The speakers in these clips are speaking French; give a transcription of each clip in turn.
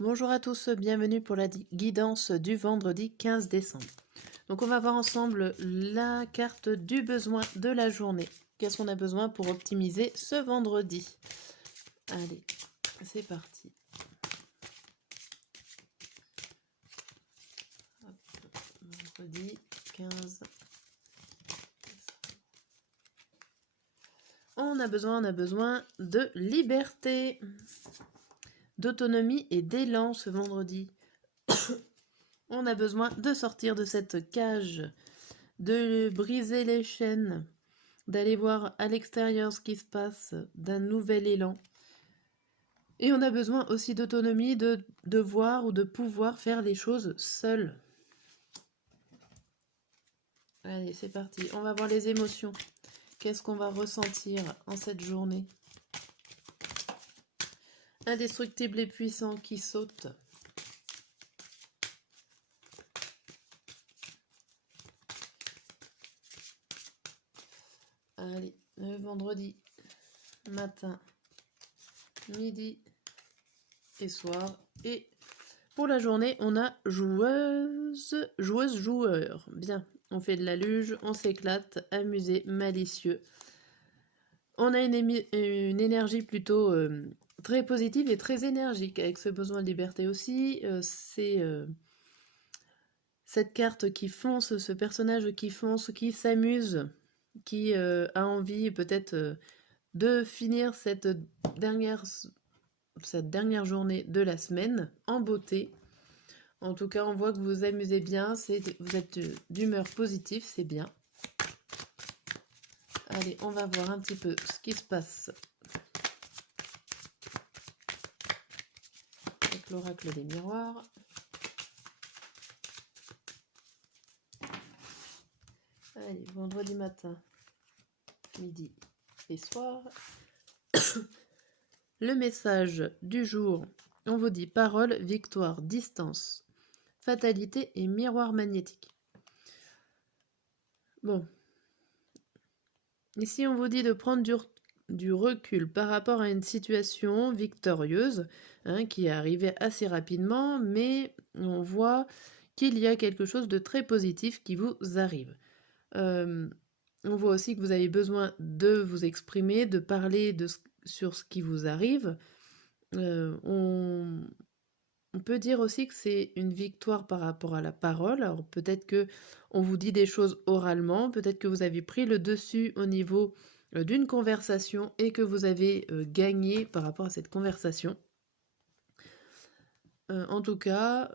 Bonjour à tous, bienvenue pour la guidance du vendredi 15 décembre. Donc on va voir ensemble la carte du besoin de la journée. Qu'est-ce qu'on a besoin pour optimiser ce vendredi? Allez, c'est parti. Hop, vendredi 15. On a besoin de liberté, d'autonomie et d'élan ce vendredi. On a besoin de sortir de cette cage, de briser les chaînes, d'aller voir à l'extérieur ce qui se passe, d'un nouvel élan. Et on a besoin aussi d'autonomie, de voir ou de pouvoir faire les choses seul. Allez, c'est parti. On va voir les émotions. Qu'est-ce qu'on va ressentir en cette journée? Indestructible et puissant qui saute. Allez, le vendredi matin, midi et soir. Et pour la journée, on a joueuse, joueur. Bien, on fait de la luge, on s'éclate, amusé, malicieux. On a une énergie plutôt très positive et très énergique, avec ce besoin de liberté aussi. C'est cette carte qui fonce, ce personnage qui fonce, qui s'amuse, qui a envie peut-être de finir cette dernière journée de la semaine en beauté. En tout cas, on voit que vous vous amusez bien, vous êtes d'humeur positive, c'est bien. Allez, on va voir un petit peu ce qui se passe avec l'oracle des miroirs. Allez, vendredi matin, midi et soir. Le message du jour, on vous dit parole, victoire, distance, fatalité et miroir magnétique. Bon. Ici, on vous dit de prendre du recul par rapport à une situation victorieuse qui est arrivée assez rapidement, mais on voit qu'il y a quelque chose de très positif qui vous arrive. On voit aussi que vous avez besoin de vous exprimer, de parler sur ce qui vous arrive. On peut dire aussi que c'est une victoire par rapport à la parole. Alors peut-être que on vous dit des choses oralement, peut-être que vous avez pris le dessus au niveau d'une conversation et que vous avez gagné par rapport à cette conversation. En tout cas,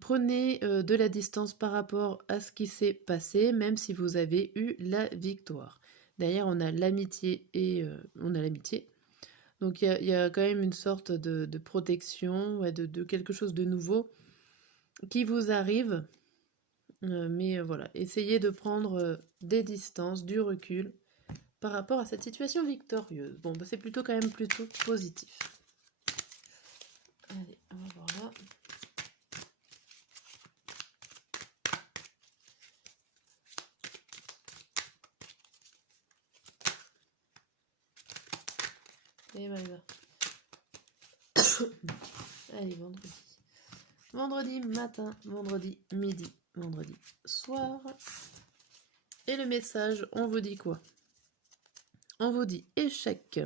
prenez de la distance par rapport à ce qui s'est passé, même si vous avez eu la victoire. Derrière, on a l'amitié et on a l'amitié. Donc il y a quand même une sorte de protection, de quelque chose de nouveau qui vous arrive. Mais voilà, essayez de prendre des distances, du recul par rapport à cette situation victorieuse. Bon, bah, c'est plutôt quand même plutôt positif. Allez, on va voir là. Et voilà. Allez, vendredi. Vendredi matin, vendredi midi, vendredi soir. Et le message, on vous dit quoi? On vous dit échec.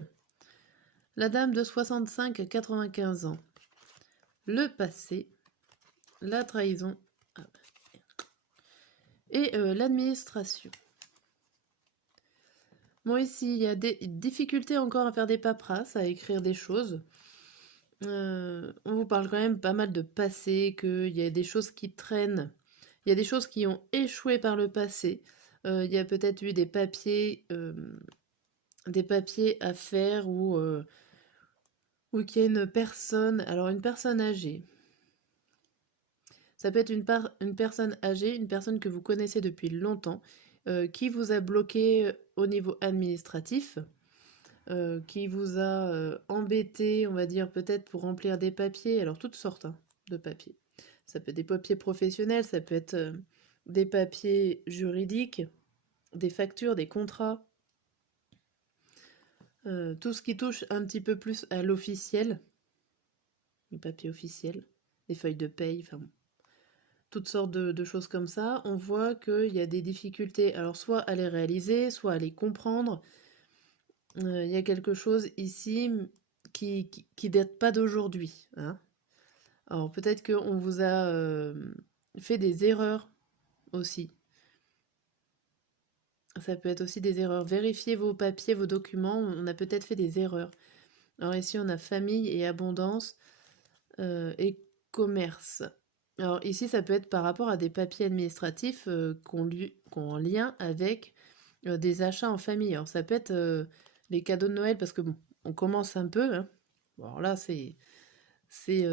La dame de 65 à 95 ans. Le passé. La trahison. Et l'administration. Bon, ici, il y a des difficultés encore à faire des paperasses, à écrire des choses. On vous parle quand même pas mal de passé, qu'il y a des choses qui traînent. Il y a des choses qui ont échoué par le passé. Il y a peut-être eu des papiers à faire ou qu'il y a une personne, alors une personne âgée. Ça peut être une personne âgée, une personne que vous connaissez depuis longtemps, qui vous a bloqué au niveau administratif, qui vous a embêté, on va dire, peut-être pour remplir des papiers, alors toutes sortes de papiers. Ça peut être des papiers professionnels, ça peut être des papiers juridiques, des factures, des contrats, tout ce qui touche un petit peu plus à l'officiel. les papiers officiels, les feuilles de paye, enfin bon, toutes sortes de choses comme ça. On voit qu'il y a des difficultés, alors soit à les réaliser, soit à les comprendre. Il y a quelque chose ici qui date pas d'aujourd'hui, hein. Alors peut-être qu'on vous a fait des erreurs aussi. Ça peut être aussi des erreurs. Vérifiez vos papiers, vos documents, on a peut-être fait des erreurs. Alors ici, on a famille et abondance et commerce. Alors ici, ça peut être par rapport à des papiers administratifs qu'on en lien avec des achats en famille. Alors ça peut être les cadeaux de Noël, parce que bon, on commence un peu, hein. Bon, alors là, c'est c'est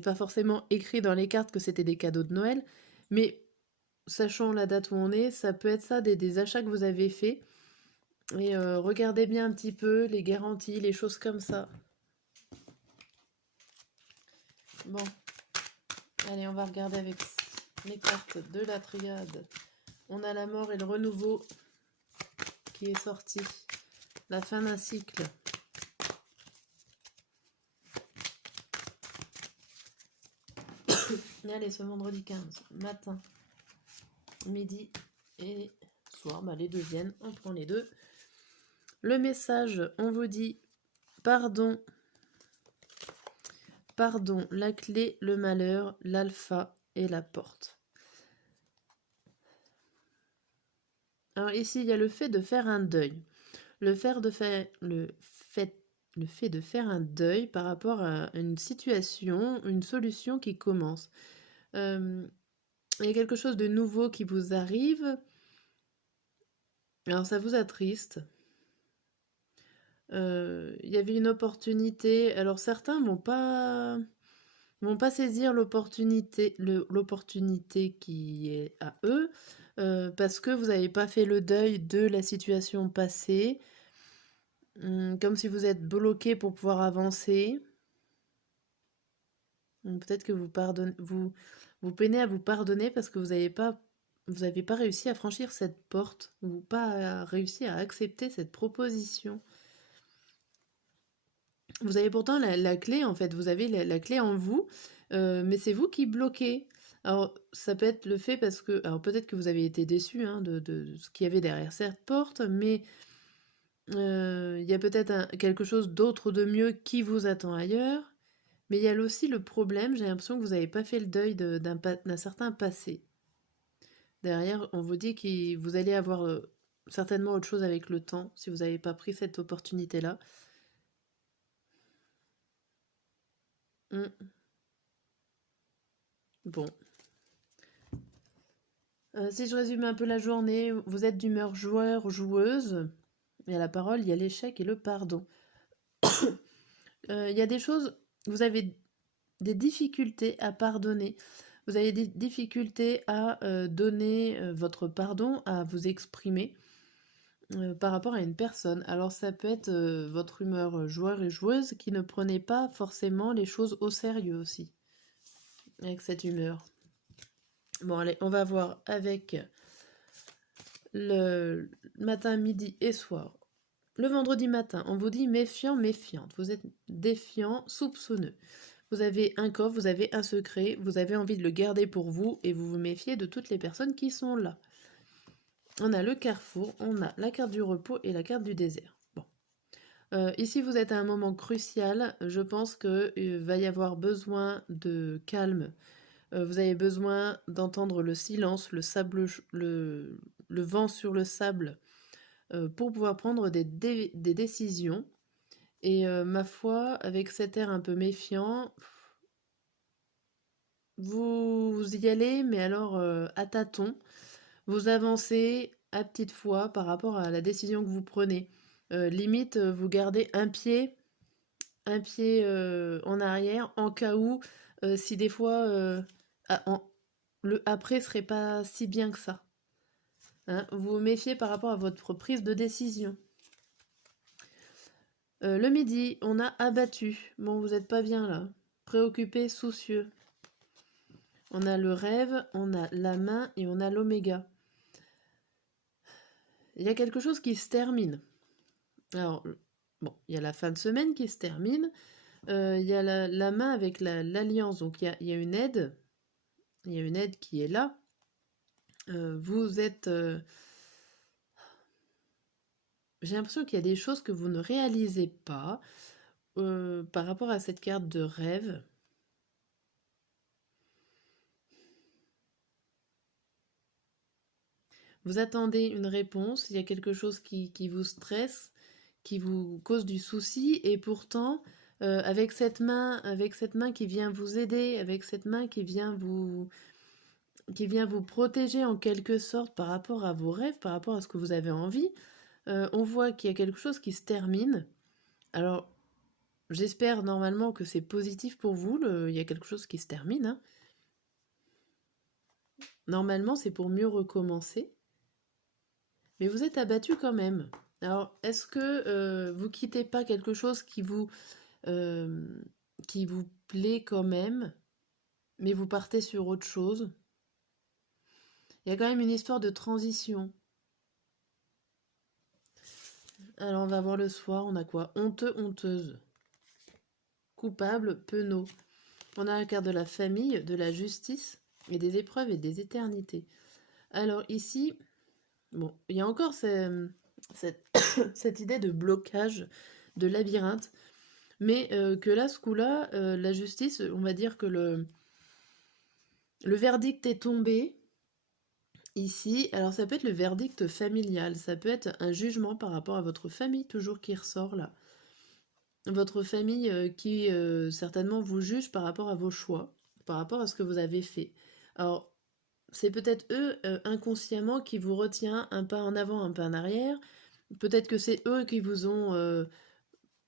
pas forcément écrit dans les cartes que c'était des cadeaux de Noël, mais sachant la date où on est, ça peut être ça, des achats que vous avez faits. Et regardez bien un petit peu les garanties, les choses comme ça. Bon, allez, on va regarder avec les cartes de la triade. On a la mort et le renouveau qui est sorti. La fin d'un cycle. Allez, ce vendredi 15, matin, midi et soir, bah les deux viennent, on prend les deux. Le message, on vous dit pardon, pardon, la clé, le malheur, l'alpha et la porte. Alors ici, il y a le fait de faire un deuil. Le fait de faire un deuil par rapport à une situation, une solution qui commence. Il y a quelque chose de nouveau qui vous arrive. Alors ça vous attriste. Il y avait une opportunité. Alors certains vont pas saisir l'opportunité qui est à eux, parce que vous n'avez pas fait le deuil de la situation passée, comme si vous êtes bloqué pour pouvoir avancer. Peut-être que vous peinez à vous pardonner parce que vous n'avez pas réussi à franchir cette porte, ou pas réussi à accepter cette proposition. Vous avez pourtant la clé, en fait, vous avez la clé en vous, mais c'est vous qui bloquez. Alors, ça peut être le fait parce que... Alors, peut-être que vous avez été déçu hein, de ce qu'il y avait derrière cette porte, mais il y a peut-être quelque chose d'autre de mieux qui vous attend ailleurs. Mais il y a aussi le problème, j'ai l'impression que vous n'avez pas fait le deuil d'un certain passé. Derrière, on vous dit que vous allez avoir certainement autre chose avec le temps, si vous n'avez pas pris cette opportunité-là. Bon. Si je résume un peu la journée, vous êtes d'humeur joueur, joueuse. Et à la parole, il y a l'échec et le pardon. Il y a des choses, vous avez des difficultés à pardonner. Vous avez des difficultés à donner votre pardon, à vous exprimer par rapport à une personne. Alors ça peut être votre humeur joueur et joueuse qui ne prenait pas forcément les choses au sérieux aussi, avec cette humeur. Bon allez, on va voir avec le matin, midi et soir. Le vendredi matin, on vous dit méfiant, méfiante. Vous êtes défiant, soupçonneux. Vous avez un coffre, vous avez un secret, vous avez envie de le garder pour vous et vous vous méfiez de toutes les personnes qui sont là. On a le carrefour, on a la carte du repos et la carte du désert. Bon. Ici, vous êtes à un moment crucial. Je pense qu'il va y avoir besoin de calme. Vous avez besoin d'entendre le silence, le vent sur le sable, pour pouvoir prendre des décisions. Et ma foi, avec cet air un peu méfiant, vous y allez, mais alors à tâtons. Vous avancez à petite fois par rapport à la décision que vous prenez. Limite, vous gardez un pied en arrière, en cas où, si des fois le après serait pas si bien que ça. Hein, vous vous méfiez par rapport à votre prise de décision. Le midi, on a abattu. Bon, vous n'êtes pas bien là. Préoccupé, soucieux. On a le rêve, on a la main et on a l'oméga. Il y a quelque chose qui se termine. Alors, Bon, il y a la fin de semaine qui se termine. Il y a la main avec l'alliance. Donc, il y a une aide. Il y a une aide qui est là. Vous êtes... j'ai l'impression qu'il y a des choses que vous ne réalisez pas par rapport à cette carte de rêve. Vous attendez une réponse, il y a quelque chose qui vous stresse, qui vous cause du souci, et pourtant, avec cette main qui vient vous aider, avec cette main qui vient vous protéger en quelque sorte par rapport à vos rêves, par rapport à ce que vous avez envie, on voit qu'il y a quelque chose qui se termine. Alors, j'espère normalement que c'est positif pour vous, il y a quelque chose qui se termine, hein. Normalement, c'est pour mieux recommencer. Mais vous êtes abattu quand même. Alors, est-ce que vous quittez pas quelque chose euh, qui vous plaît quand même, mais vous partez sur autre chose? Il y a quand même une histoire de transition. Alors, on va voir le soir, on a quoi? Honteux, honteuse. Coupable, penaud. On a la carte de la famille, de la justice, et des épreuves et des éternités. Alors ici, bon, il y a encore cette, cette idée de blocage, de labyrinthe. Mais que là, ce coup-là, la justice, on va dire que le verdict est tombé ici. Alors ça peut être le verdict familial, ça peut être un jugement par rapport à votre famille, toujours qui ressort là. Votre famille qui certainement vous juge par rapport à vos choix, par rapport à ce que vous avez fait. Alors c'est peut-être eux inconsciemment qui vous retient un pas en avant, un pas en arrière. Peut-être que c'est eux qui vous ont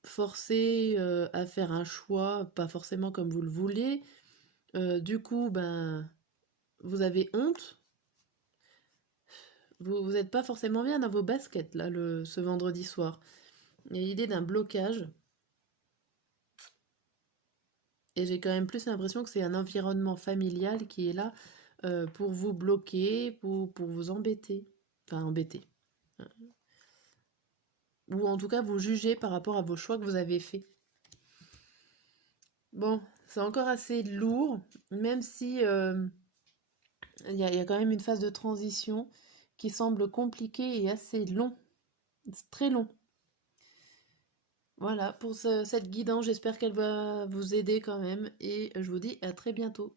forcé à faire un choix, pas forcément comme vous le vouliez. Du coup, ben, vous avez honte. Vous n'êtes pas forcément bien dans vos baskets, là, ce vendredi soir. Il y a l'idée d'un blocage. Et j'ai quand même plus l'impression que c'est un environnement familial qui est là pour vous bloquer, pour vous embêter. Enfin, embêter. Ou en tout cas, vous juger par rapport à vos choix que vous avez faits. Bon, c'est encore assez lourd, même si il y a quand même une phase de transition qui semble compliquée et assez long. C'est très long. Voilà pour cette guidance, j'espère qu'elle va vous aider quand même et je vous dis à très bientôt.